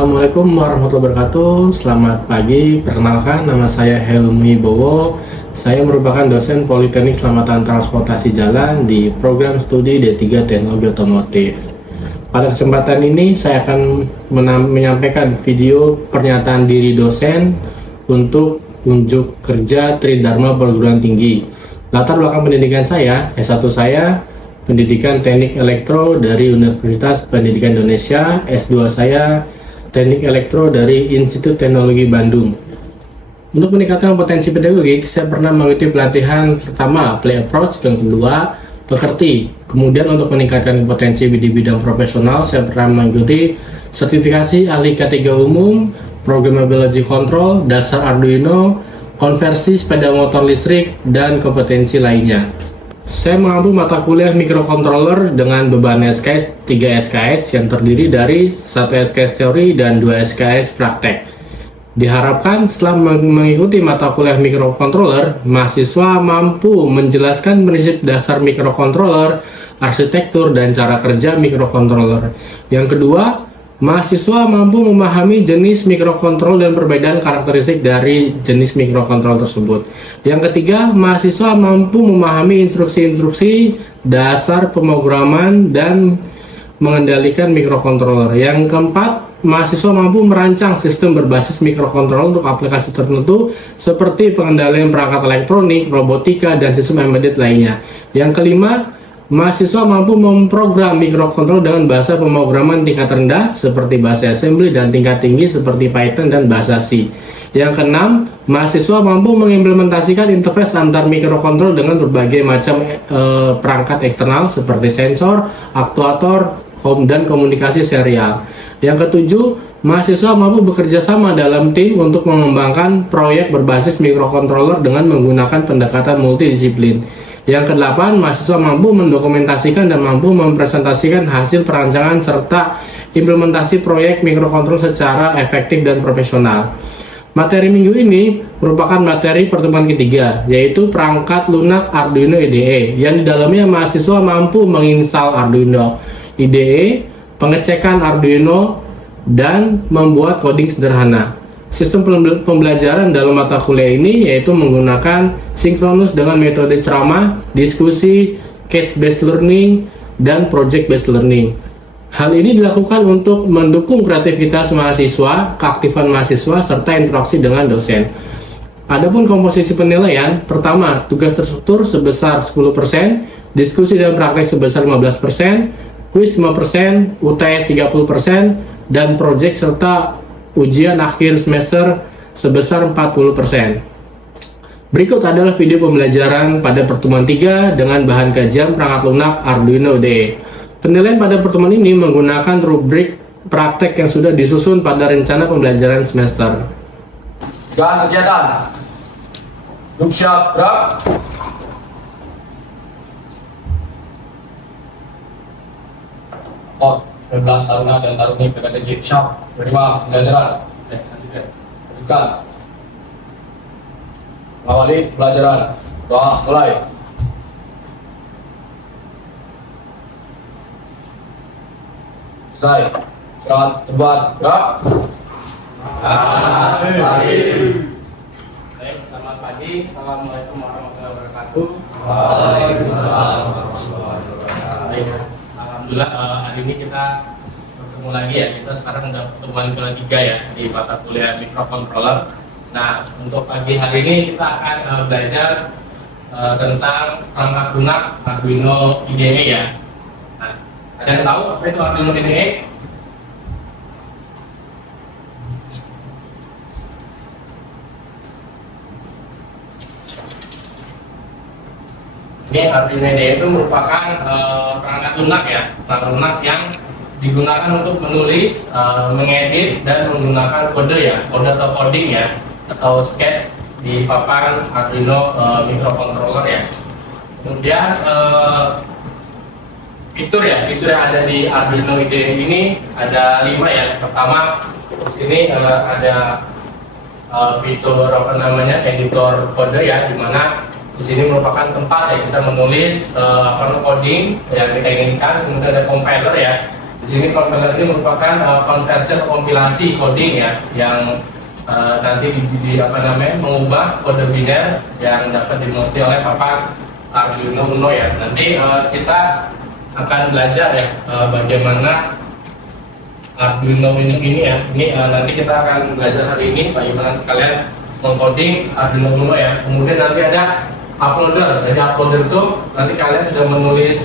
Assalamualaikum warahmatullahi wabarakatuh. Selamat pagi. Perkenalkan, nama saya Helmi Bowo. Saya merupakan dosen Politeknik Keselamatan Transportasi Jalan di program studi D3 Teknologi Otomotif. Pada kesempatan ini saya akan menyampaikan video pernyataan diri dosen untuk unjuk kerja Tridharma Perguruan Tinggi. Latar belakang pendidikan saya, S1 saya Pendidikan Teknik Elektro dari Universitas Pendidikan Indonesia, S2 saya Teknik Elektro dari Institut Teknologi Bandung. Untuk meningkatkan potensi pedagogik, saya pernah mengikuti pelatihan pertama Play Approach, yang kedua Pekerti. Kemudian untuk meningkatkan potensi di bidang profesional, saya pernah mengikuti sertifikasi ahli K3 umum, Programmability Control, dasar Arduino, konversi sepeda motor listrik, dan kompetensi lainnya. Saya mengambil mata kuliah mikrocontroller dengan beban SKS 3 SKS yang terdiri dari 1 SKS teori dan 2 SKS praktek. Diharapkan setelah mengikuti mata kuliah mikrocontroller, mahasiswa mampu menjelaskan prinsip dasar mikrocontroller, arsitektur, dan cara kerja mikrocontroller. Yang kedua, mahasiswa mampu memahami jenis mikrokontrol dan perbedaan karakteristik dari jenis mikrokontrol tersebut. Yang ketiga, mahasiswa mampu memahami instruksi-instruksi dasar pemrograman dan mengendalikan mikrokontroler. Yang keempat, mahasiswa mampu merancang sistem berbasis mikrokontroler untuk aplikasi tertentu seperti pengendalian perangkat elektronik, robotika, dan sistem embedded lainnya. Yang kelima, mahasiswa mampu memprogram mikrokontrol dengan bahasa pemrograman tingkat rendah seperti bahasa assembly dan tingkat tinggi seperti Python dan bahasa C. Yang keenam, mahasiswa mampu mengimplementasikan interface antar mikrokontrol dengan berbagai macam perangkat eksternal seperti sensor, aktuator, dan komunikasi serial. Yang ketujuh, mahasiswa mampu bekerja sama dalam tim untuk mengembangkan proyek berbasis mikrokontroler dengan menggunakan pendekatan multidisiplin. Yang kedelapan, mahasiswa mampu mendokumentasikan dan mampu mempresentasikan hasil perancangan serta implementasi proyek mikrokontrol secara efektif dan profesional. Materi minggu ini merupakan materi pertemuan ketiga, yaitu perangkat lunak Arduino IDE, yang di dalamnya mahasiswa mampu menginstal Arduino IDE, pengecekan Arduino, dan membuat coding sederhana. Sistem pembelajaran dalam mata kuliah ini yaitu menggunakan sinkronus dengan metode ceramah, diskusi, case-based learning, dan project-based learning. Hal ini dilakukan untuk mendukung kreativitas mahasiswa, keaktifan mahasiswa, serta interaksi dengan dosen. Adapun komposisi penilaian, pertama, tugas terstruktur sebesar 10%, diskusi dan praktek sebesar 15%, kuis 5%, UTS 30%, dan project serta ujian akhir semester sebesar 40%. Berikut adalah video pembelajaran pada pertemuan 3 dengan bahan kajian perangkat lunak Arduino IDE. Penilaian pada pertemuan ini menggunakan rubrik praktek yang sudah disusun pada rencana pembelajaran semester. Dan kegiatan grup siap gerak. Oh, 19 taruna dan taruni PKTJ siap menerima pembelajaran. Lanjutkan. Awali pelajaran. Doa mulai. Selesai. Istirahat, tempat, gerak. Baik, selamat pagi. Assalamualaikum warahmatullahi wabarakatuh. Waalaikumsalam warahmatullahi wabarakatuh. Baik, alhamdulillah hari ini kita bertemu lagi ya. Kita sekarang udah pertemuan ketiga ya di mata kuliah mikrocontroller. Nah, untuk pagi hari ini kita akan belajar tentang perangkat lunak Arduino IDE ya. Nah, ada yang tahu apa itu Arduino IDE? Ini Arduino IDE itu merupakan perangkat lunak ya, perangkat lunak yang digunakan untuk menulis, mengedit, dan menggunakan kode ya, kode atau coding ya, atau sketch di papan Arduino mikrocontroller ya. Kemudian fitur yang ada di Arduino IDE ini ada 5 ya. Pertama, di sini ada fitur editor kode ya, di mana di sini merupakan tempat ya kita menulis coding yang kita inginkan. Kemudian ada compiler ya. Di sini converter ini merupakan konversi atau kompilasi coding ya, yang nanti mengubah kode biner yang dapat dimengerti oleh papan Arduino Uno ya. Nanti kita akan belajar ya bagaimana Arduino ini ya. Ini nanti kita akan belajar hari ini bagaimana kalian mengcoding Arduino Uno ya. Kemudian nanti ada uploader. Jadi uploader itu nanti kalian sudah menulis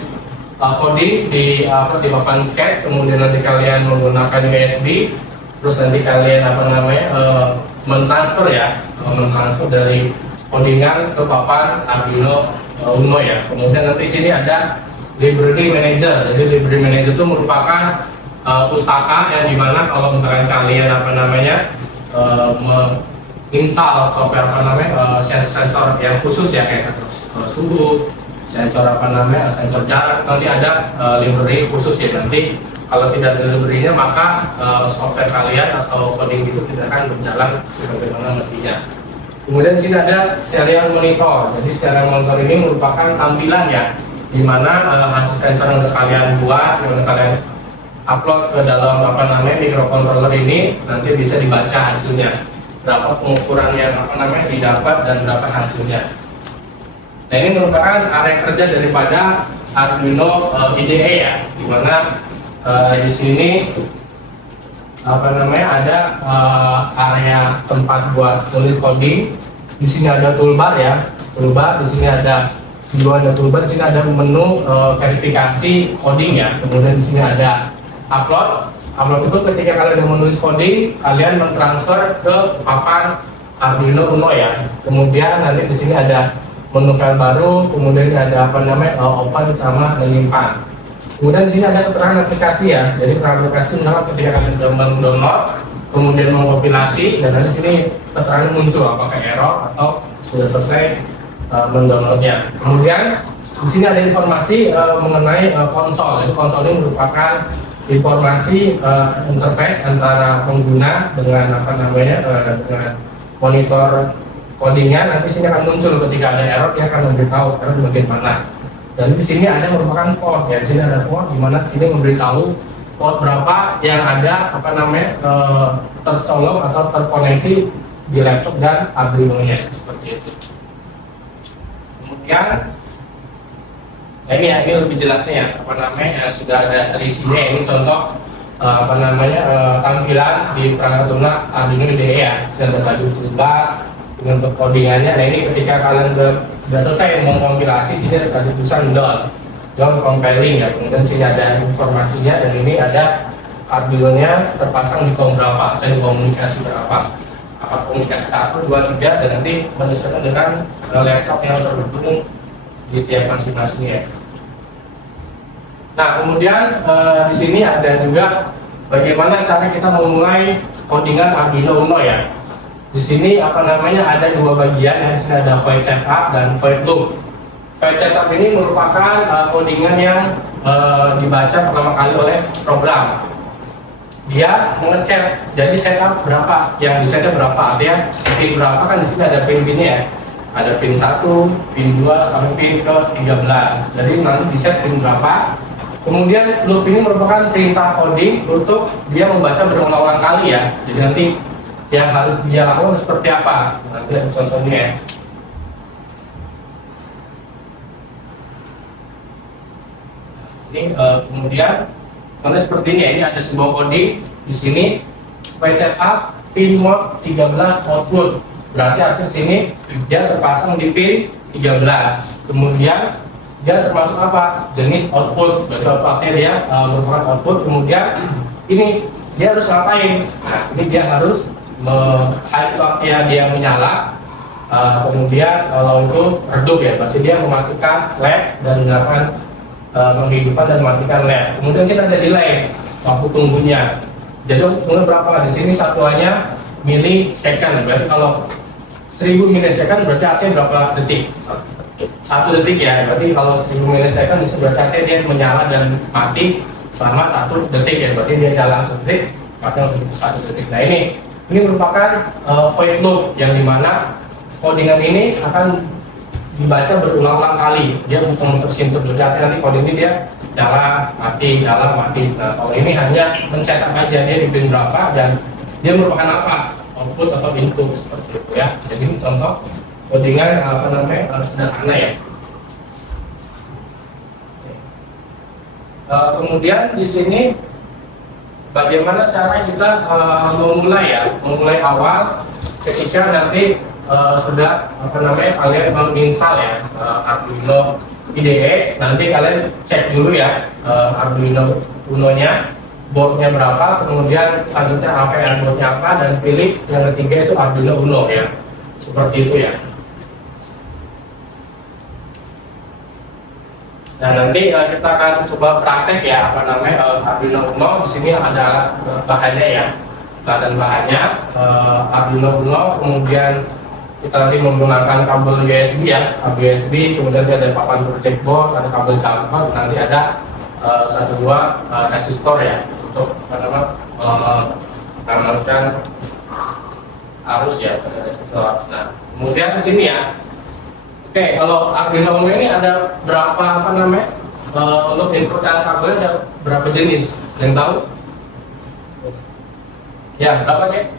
coding di papan sketch, kemudian nanti kalian menggunakan USB, terus nanti kalian mentransfer dari codingan ke papan Arduino Uno ya. Kemudian nanti sini ada library manager. Jadi library manager itu merupakan pustaka yang dimana kalau misalkan kalian menginstal software sensor yang khusus ya, kayak sensor suhu, sensor sensor jarak, nanti ada library khusus ya. Nanti kalau tidak ada library-nya maka software kalian atau coding itu tidak akan berjalan sebagaimana mestinya. Kemudian di sini ada serial monitor. Jadi serial monitor ini merupakan tampilan ya, di mana hasil sensor yang kalian buat, yang kalian upload ke dalam microcontroller ini nanti bisa dibaca hasilnya, berapa pengukuran yang didapat dan berapa hasilnya. Nah, ini merupakan area kerja daripada Arduino IDE ya, di mana di sini ada area tempat buat tulis coding. Di sini ada toolbar ya, toolbar. Di sini ada toolbar. Di sini ada menu verifikasi coding ya. Kemudian di sini ada upload. Upload itu ketika kalian sudah menulis coding, kalian mentransfer ke papan Arduino Uno ya. Kemudian nanti di sini ada menu file baru, kemudian ada open sama menyimpan. Kemudian di sini ada keterangan aplikasi ya. Jadi keterangan aplikasi misalnya ketika kalian sudah mendownload, kemudian mengkompilasi, dan nanti sini keterangan muncul apakah error atau sudah selesai mendownloadnya. Kemudian di sini ada informasi mengenai konsol. Jadi konsol ini merupakan informasi interface antara pengguna dengan dengan monitor codingnya. Nanti sini akan muncul ketika ada error, dia akan memberitahu error di bagian mana. Dan di sini ada merupakan port ya. Di sini ada port di mana sini memberitahu port berapa yang ada tercolok atau terkoneksi di laptop dan Arduino-nya, seperti itu. Kemudian ini lebih jelasnya sudah ada terisinya. Ini contoh tampilan di perangkat lunak Arduino IDE ya. Sudah ada baju berubah untuk codingannya. Nah, ini ketika kalian sudah selesai mengkompilasi, sini ada tulisan done compiling ya. Kemudian sini ada informasinya, dan ini ada Arduino-nya terpasang di kom berapa dan komunikasi berapa. Apa komunikasi 1, 2, 3, dan nanti menyesuaikan dengan laptop yang terhubung di tiap masing-masing ya. Nah, kemudian di sini ada juga bagaimana cara kita memulai codingan Arduino Uno ya. Di sini ada dua bagian ya. Di sini ada void setup dan void loop. Void setup ini merupakan codingan yang dibaca pertama kali oleh program. Dia mengecek, jadi setup berapa, yang di setup berapa, artinya pin berapa, kan di sini ada pin-pinnya ya. Ada pin 1, pin 2 sampai pin ke 13. Jadi nanti di set pin berapa. Kemudian loop ini merupakan perintah coding untuk dia membaca berulang-ulang kali ya. Jadi nanti yang harus dia lakukan seperti apa, nanti ada contohnya ya. Ini kemudian karena seperti ini ada sebuah coding di sini, void setup pin mode 13 output. Berarti artinya sini dia terpasang di pin 13. Kemudian dia termasuk apa? Jenis output. Berarti outputnya dia merupakan output. Kemudian ini dia harus ngapain? Nah, ini dia harus high dia menyala. Kemudian kalau itu redup ya, berarti dia mematikan LED dan menyalakan menghidupkan dan mematikan LED. Kemudian sini ada delay, waktu tunggunya. Jadi kemudian berapa? Di sini satuannya millisecond. Berarti kalau 1000 millisecond berarti artinya berapa detik? 1 detik ya. Berarti kalau 1000 millisecond itu berarti artinya dia menyala dan mati selama 1 detik ya. Berarti dia nyala 1 detik, mati untuk 1 detik. Nah, ini merupakan void loop yang dimana codingan ini akan dibaca berulang-ulang kali, dia muter-muter sintur berarti nanti kode ini dia nyala mati nyala mati. Nah kalau ini hanya mencetak aja dia di pin berapa dan dia merupakan apa, output atau input seperti itu ya. Jadi ini contoh codingan apa namanya sederhana ya. Kemudian di sini bagaimana cara kita memulai ya, memulai awal ketika nanti sudah apa namanya kalian menginstal ya Arduino IDE. Nanti kalian cek dulu ya Arduino Uno-nya, boardnya berapa, kemudian selanjutnya AVR boardnya apa, dan pilih yang ketiga itu Arduino Uno ya, seperti itu ya. Nah nanti kita akan coba praktek ya apa namanya Arduino Uno. Di sini ada bahannya ya, bahannya Arduino Uno. Kemudian kita nanti menggunakan kabel USB ya, kabel USB. Kemudian ada papan project board, ada kabel jumper, nanti ada satu dua resistor ya untuk apa namanya mengamankan arus ya, resistor. Nah kemudian di sini ya. Oke, kalau Arduino Uno ini ada berapa apa namanya untuk input kabel ada berapa jenis? Yang tahu? Ya, berapa deh?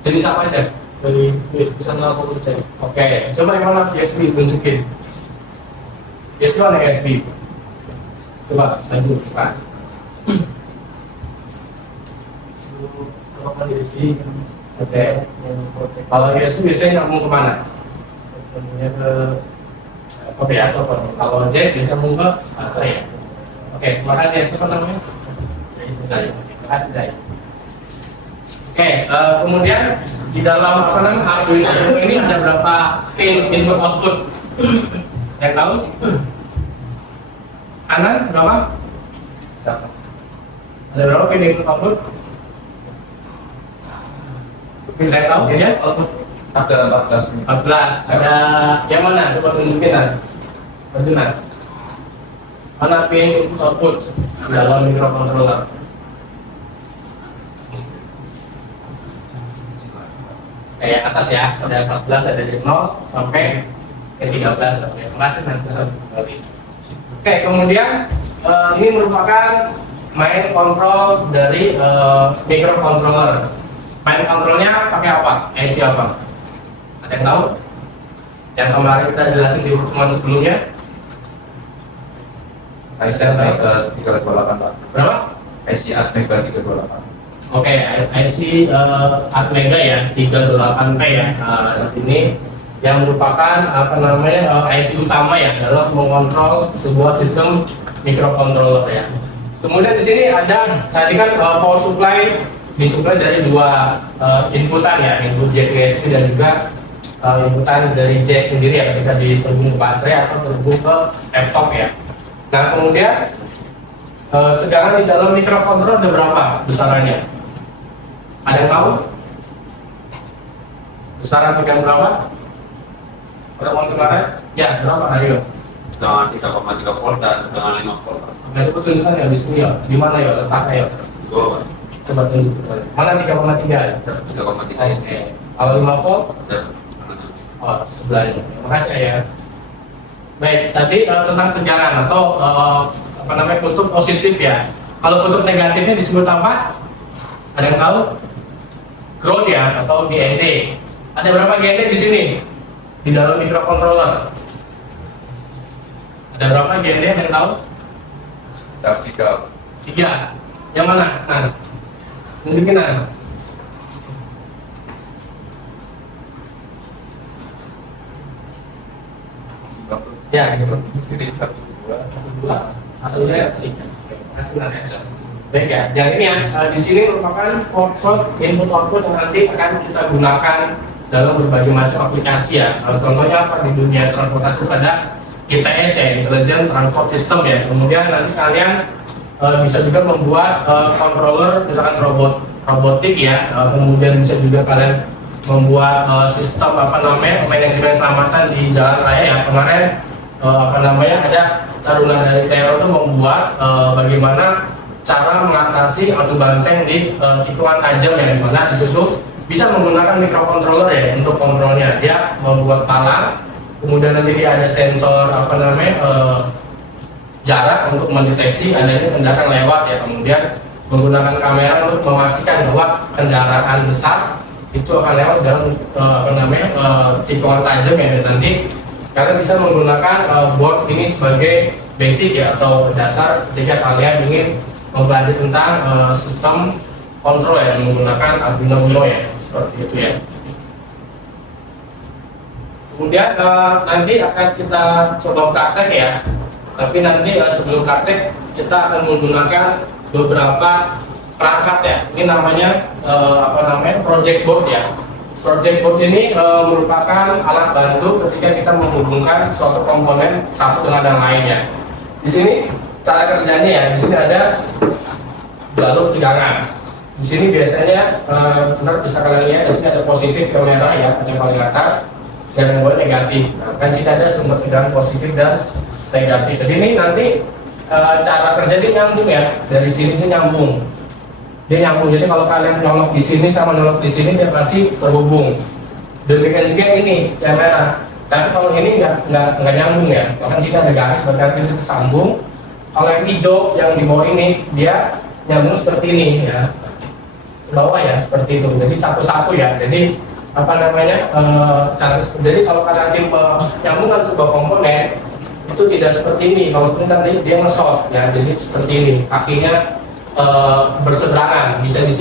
Jenis apa aja? Dari USB sama komputer. Oke, coba yang mana USB tunjukin. USB mana USB? Coba maju cepat. Oke. Kalau USB biasanya nyambung kemana? Ke atau kalau J bisa nyambung ke baterai. Oke, terima kasih. Siapa namanya? Saya. Terima kasih saya. Oke, kemudian di dalam apa namanya Arduino ini ada berapa pin input output? Yang tahu? Kanan berapa? Ada berapa pin input output? Yang tahu? Ya? Ada 14. 14. Ada yang mana? Coba tunjukin lah. Benar. Mana pin input output dalam microcontroller? Kayak atas ya, ada 14, ada dari 0 sampai ke 13. Oke, terima kasih nanti saya kembali. Oke, kemudian ini merupakan main control dari microcontroller. Main controlnya pakai apa? IC apa? Ada yang tahu? Yang kemarin kita jelasin di pertemuan sebelumnya? IC Mega 328 Pak. Berapa? IC Mega 328. Oke, IC Atmega ya 38P ya. Ini yang merupakan apa namanya IC utama ya dalam mengontrol sebuah sistem microcontroller ya. Kemudian di sini ada tadi kan power supply disuplai dari dua inputan ya, input jack USB dan juga inputan dari jack sendiri ya ketika diterhubung ke baterai atau terhubung ke laptop ya. Nah kemudian tegangan di dalam microcontroller ada berapa besarannya? Ada yang tahu? Besaran tegangan berapa? Pertemuan kemarin? Ya, berapa Aryo? Dengan 3,3 volt dan dengan 5 volt. Nah, itu tunjukkan ya di sini ya. Di mana ya letaknya ya? Dua, Coba tunjukkan. Mana 3,3 ya? 3,3 ini. Oke. Kalau 5 volt? Dan Oh, sebelahnya. Terima kasih ya. Baik, tadi tentang tegangan atau apa namanya kutub positif ya. Kalau kutub negatifnya disebut apa? Ada yang tahu? Ground ya atau GND. Ada berapa GND di sini? Di dalam microcontroller. Ada berapa GND yang tahu? 3. 3. Yang mana? Nah, tunjukin nah. Ya, gitu. Jadi 1, 2. Hasilnya baik ya. Yang ini ya di sini merupakan port input output yang nanti akan kita gunakan dalam berbagai macam aplikasi ya. Contohnya apa di dunia transportasi pada ITS ya, Intelligent Transport System ya. Kemudian nanti kalian bisa juga membuat controller misalkan robotik ya. Kemudian bisa juga kalian membuat sistem apa namanya manajemen keselamatan di jalan raya ya. Kemarin apa namanya ada taruna dari TRO itu membuat bagaimana cara mengatasi adu banteng di tikungan tajam yang dimana di situ bisa menggunakan microcontroller ya untuk kontrolnya. Dia membuat palang, kemudian nanti dia ada sensor apa namanya jarak untuk mendeteksi adanya kendaraan lewat ya, kemudian menggunakan kamera untuk memastikan bahwa kendaraan besar itu akan lewat dalam apa namanya tikungan tajam ya. Dan nanti kalian bisa menggunakan board ini sebagai basic ya atau dasar ketika kalian ingin mempelajari tentang sistem kontrol ya menggunakan Arduino Uno ya, seperti itu ya. Kemudian nanti akan kita coba praktek ya. Tapi nanti sebelum praktek kita akan menggunakan beberapa perangkat ya. Ini namanya apa namanya project board ya. Project board ini merupakan alat bantu ketika kita menghubungkan suatu komponen satu dengan yang lainnya. Di sini cara kerjanya ya. Di sini ada jalur tegangan. Di sini biasanya benar bisa kalian lihat. Di sini ada positif yang merah ya, yang paling atas, dan yang bawah negatif. Nah, kan sini ada sumber tegangan positif dan negatif. Jadi ini nanti cara kerja dia nyambung ya, dari sini sih nyambung. Dia nyambung. Jadi kalau kalian nyolok di sini sama nyolok di sini dia pasti terhubung. Demikian juga ini yang merah. Tapi kalau ini nggak nyambung ya. Bahkan sini ada garis berarti itu tersambung. Kalau yang hijau yang di bawah ini dia nyambung seperti ini ya. Bawah ya seperti itu. Jadi satu-satu ya. Jadi apa namanya jadi kalau kalian menyambungkan sebuah komponen itu tidak seperti ini. Kalau seperti nanti dia nge-short ya, jadi seperti ini kakinya berseberangan, bisa di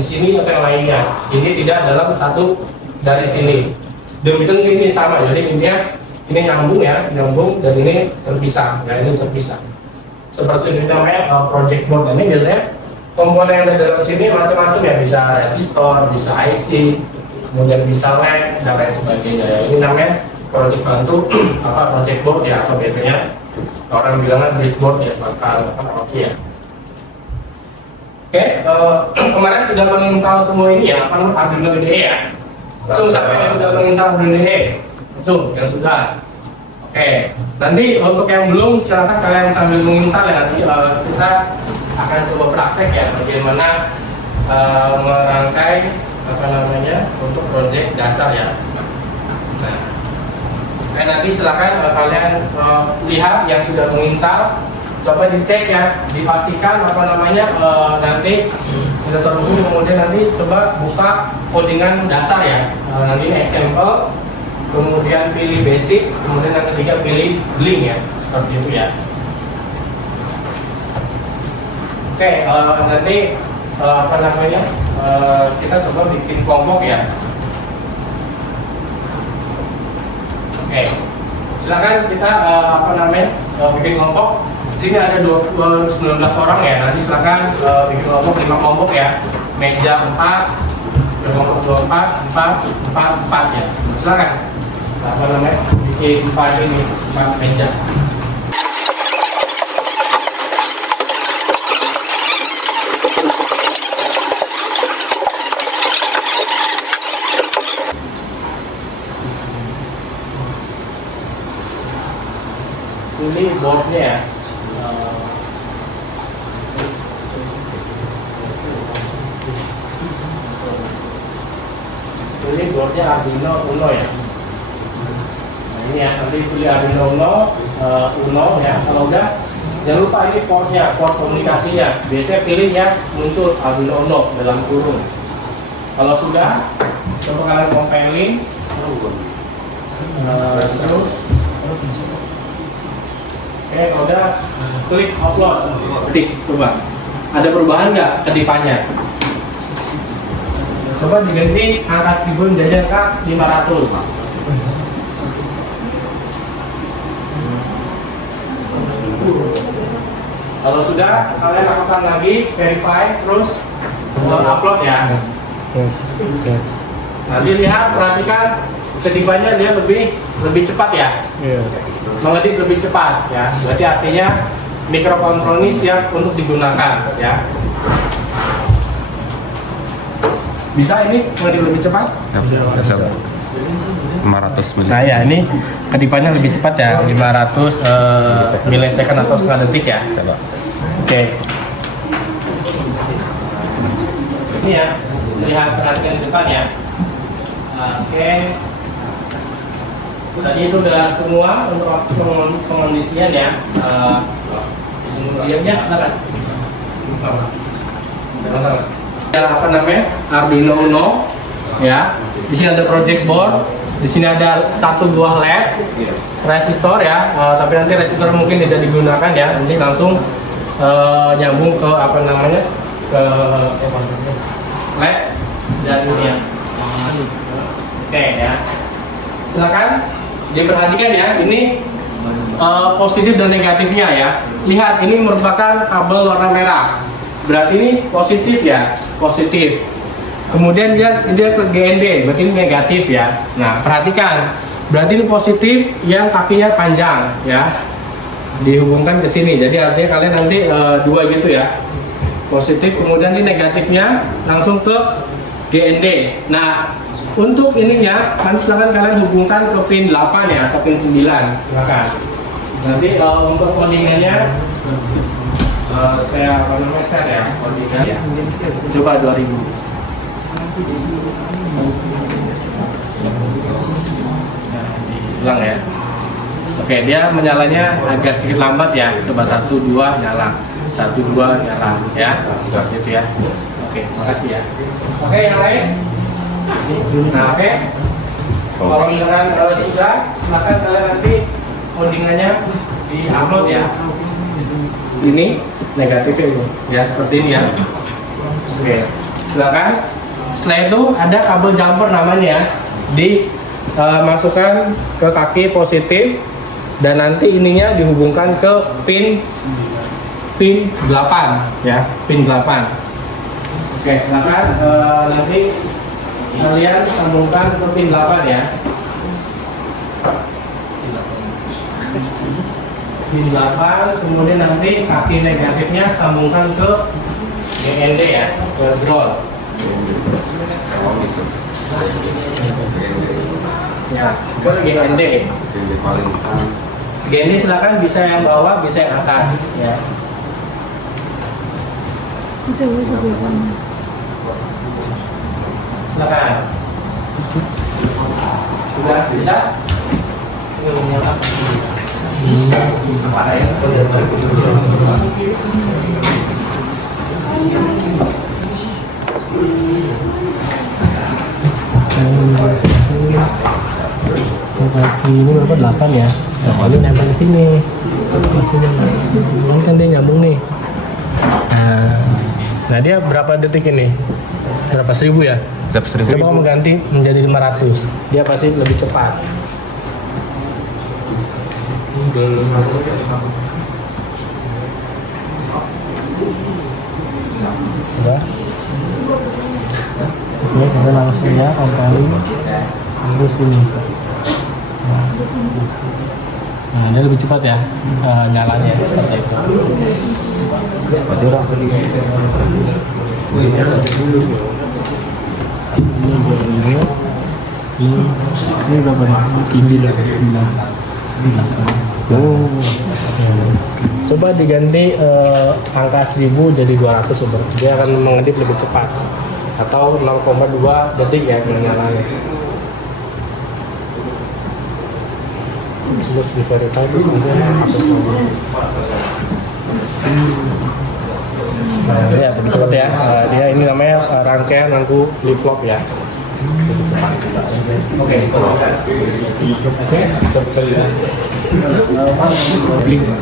sini atau yang lainnya. Ini tidak dalam satu dari sini. Demikian ini sama. Jadi ini nyambung ya, nyambung dan ini terpisah. Ya ini terpisah. Seperti ini namanya project board. Ini biasanya komponen yang ada dalam sini macam-macam ya, bisa resistor, bisa IC, kemudian bisa LED dan lain sebagainya. Ya, ini namanya project bantu apa project board ya, atau biasanya orang bilangnya breadboard ya, oke ya. Oke, kemarin sudah menginstal semua ini ya, apa namanya Arduino IDE ya. Siapa yang sudah menginstal Arduino IDE? Yang sudah. Oke, nanti untuk yang belum silakan kalian sambil menginstal ya, nanti kita akan coba praktek ya bagaimana merangkai apa namanya untuk project dasar ya. Nah, nanti silakan kalian lihat yang sudah menginstal, coba dicek ya, dipastikan apa namanya nanti sudah terhubung, kemudian nanti coba buka codingan dasar ya. Nanti ini example, kemudian pilih basic, kemudian yang ketiga pilih link ya, seperti itu ya. Oke, nanti apa namanya kita coba bikin kelompok ya. Oke, silakan kita apa namanya bikin kelompok. Sini ada 19 orang ya. Nanti silakan bikin kelompok 5 kelompok ya. Meja 4, kelompok 24, 4 ya. Silakan. Apa namanya bikin 4 ini 4 meja. Ini boardnya ya. Ini boardnya Arduino Uno ya. Nah ini ya, nanti pilih Arduino Uno ya. Kalau udah jangan lupa ini portnya, port komunikasinya. Biasanya pilih yang muncul Arduino Uno dalam kurung. Kalau sudah, coba kalian compiling. Oke, kalau udah klik upload, ketik, coba ada perubahan nggak ketipannya? Coba diganti angka 1000 menjadi angka 500. Kalau sudah, kalian lakukan lagi verify, terus upload ya. Nanti lihat, perhatikan ketipannya dia lebih cepat ya. Mengedit lebih cepat ya. Berarti artinya mikrokontrol ini siap untuk digunakan ya. Bisa ini mengedit lebih cepat? Bisa. 500 milisecond. Nah ya, ini kedipannya lebih cepat ya, 500 milisecond atau setengah detik ya. Coba. Oke. Ini ya, lihat perhatian depan ya. Oke. Tadi itu udah semua untuk waktu pengondisian ya. Kemudian ya, silakan. Ya, apa namanya? Arduino Uno ya. Di sini ada project board. Di sini ada satu buah LED resistor ya. Tapi nanti resistor mungkin tidak digunakan ya. Nanti langsung nyambung ke apa namanya? Ke LED dan ini ya. Oke ya. Silakan diperhatikan ya. Ini positif dan negatifnya ya. Lihat, ini merupakan kabel warna merah. Berarti ini positif ya, positif. Kemudian dia ke GND, berarti ini negatif ya. Nah, perhatikan. Berarti ini positif yang kakinya panjang ya. Dihubungkan ke sini. Jadi artinya kalian nanti dua gitu ya. Positif, kemudian ini negatifnya langsung ke GND. Nah, untuk ininya, nanti silakan kalian hubungkan ke pin 8 ya, atau pin 9, silakan. Nanti untuk codingannya saya apa namanya set ya, codingan ya. Coba 2000. Nah, diulang ya. Oke, dia menyalanya agak sedikit lambat ya. Coba 1, 2 nyala, 1, 2 nyala ya, seperti itu ya. Oke, makasih ya. Oke, yang lain. Nah, oke. Kalau misalkan sudah, silakan kalian nanti codingannya di-upload ya. Ini negatifnya itu, ya seperti ini ya. Oke, silakan. Setelah itu ada kabel jumper namanya ya. Dimasukkan ke kaki positif dan nanti ininya dihubungkan ke pin 8 ya, pin 8. Oke, silakan nanti kalian sambungkan ke pin 8 ya. Pin 8, kemudian nanti kaki negatifnya sambungkan ke GND ya, ke ground. Ya, ke GND. GND silakan bisa yang bawah, bisa yang atas ya. Silakan. Sudah bisa? Kaki ini berapa? 8 ya. Nah, ini nempel ke sini. Ini kan dia nyambung nih. Nah, dia berapa detik ini? Berapa 1000 ya? Coba kamu ganti menjadi 500. Dia pasti lebih cepat. Udah. Oke, kita langsung ya kembali terus ini. Nah, dia lebih cepat ya nyalanya seperti itu. Ini berapa nih? 9. Oh. Coba diganti angka 1000 jadi 200 sobat. Dia akan mengedit lebih cepat. Atau 0,2 detik ya penyalaannya. Terus di verify itu biasanya nah, ya lebih cepat ya. Dia ini namanya rangkaian lampu flip flop ya. Oke. Seperti itu.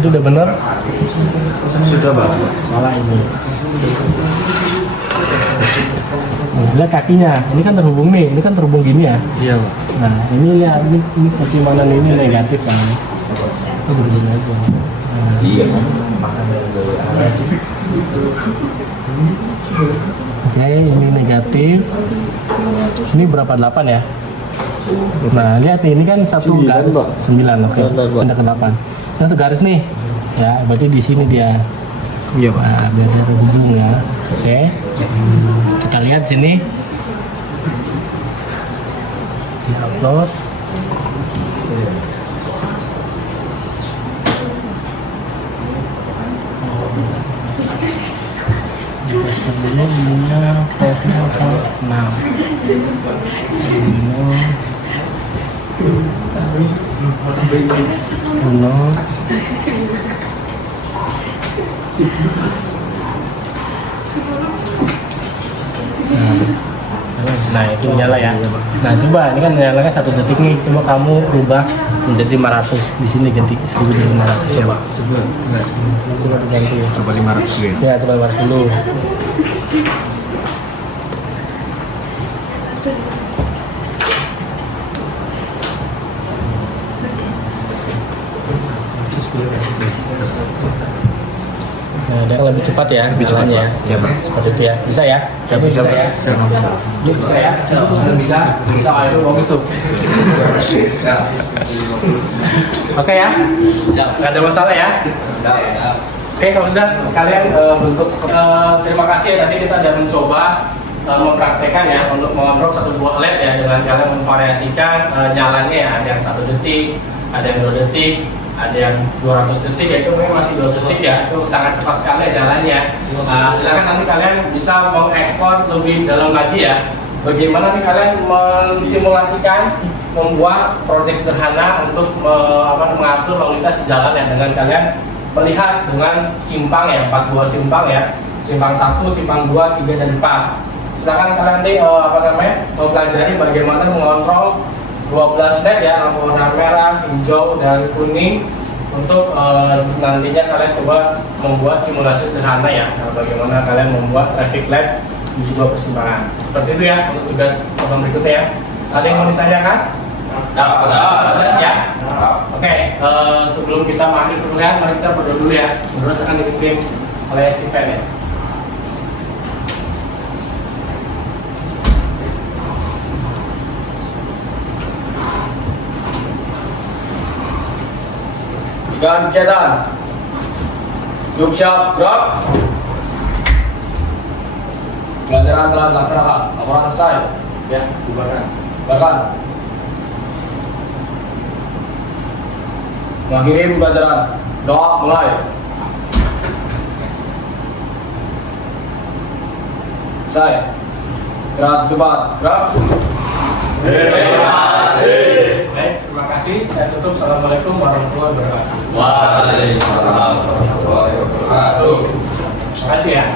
Itu udah benar? Sudah Bang. Salah ini. Lihat kakinya, ini kan terhubung nih, ini kan terhubung gini ya. Iya Bang. Nah ini lihat ini persimanan ini negatif kan. Itu begini aja. Nah, Iya. Oke, ini negatif. Ini berapa 8 ya? Nah, lihat nih, ini kan satu 9, garis Pak. 9, oke. Pindah ke 8. Ini satu garis nih. Ya, berarti di sini dia. Iya Pak. Nah, biar dia terhubung ya. Oke. Kita lihat sini. Di upload. Dulu bunyinya pohonnya apa? 6. Uno. Nah itu nyala ya. Nah coba ini kan nyalanya 1 detik nih. Coba kamu rubah menjadi 500. Di sini ganti 1500 ya Pak. Coba diganti. Coba 500 ya. Ya coba 500 dulu. Nah, dia lebih cepat ya, jalannya ya. Iya, Pak. Seperti itu ya. Bisa ya? Bisa, Pak. ya? Bisa, Pak. Bisa ya? Bisa. Bisa itu bagus tuh. Oke ya? Siap. Nggak ada masalah ya? Oke, kalau sudah kalian bentuk terima kasih ya. Tadi kita sudah mencoba mempraktekkan ya untuk mengontrol 1 buah LED ya dengan kalian memvariasikan nyalanya ya. Ada yang 1 detik, ada yang 2 detik, ada yang 200 detik ya, itu memang masih 2 detik ya, itu sangat cepat sekali jalannya. Silakan nanti kalian bisa mengekspor lebih dalam lagi ya, bagaimana nih kalian mensimulasikan membuat proyek sederhana untuk mengatur lalu lintas di jalan ya, dengan kalian melihat dengan simpang ya, 4 buah simpang ya, simpang 1, simpang 2, 3, dan 4. Silakan kalian nanti mempelajari bagaimana mengontrol 12 LED ya, lampu warna merah, hijau, dan kuning untuk nantinya kalian coba membuat simulasi sederhana ya, bagaimana kalian membuat traffic light di sebuah persimpangan. Seperti itu ya untuk tugas program berikutnya ya. Ada yang mau ditanyakan? Jelas ya? Oke, sebelum kita mengakhiri perkuliahan, mari kita berdoa dulu ya. Berdoa akan dipimpin oleh Steven ya. Dengan kegiatan Grup siap gerak. Pelajaran telah dilaksanakan. Laporan selesai. Ya, bubarkan. Bubarkan. Mengakhiri pembelajaran. Doa mulai. Selesai. Gerak cepat. Gerak. Baik, terima kasih. Saya tutup. Assalamualaikum warahmatullahi wabarakatuh. Waalaikumsalam warahmatullahi wabarakatuh. Terima kasih ya.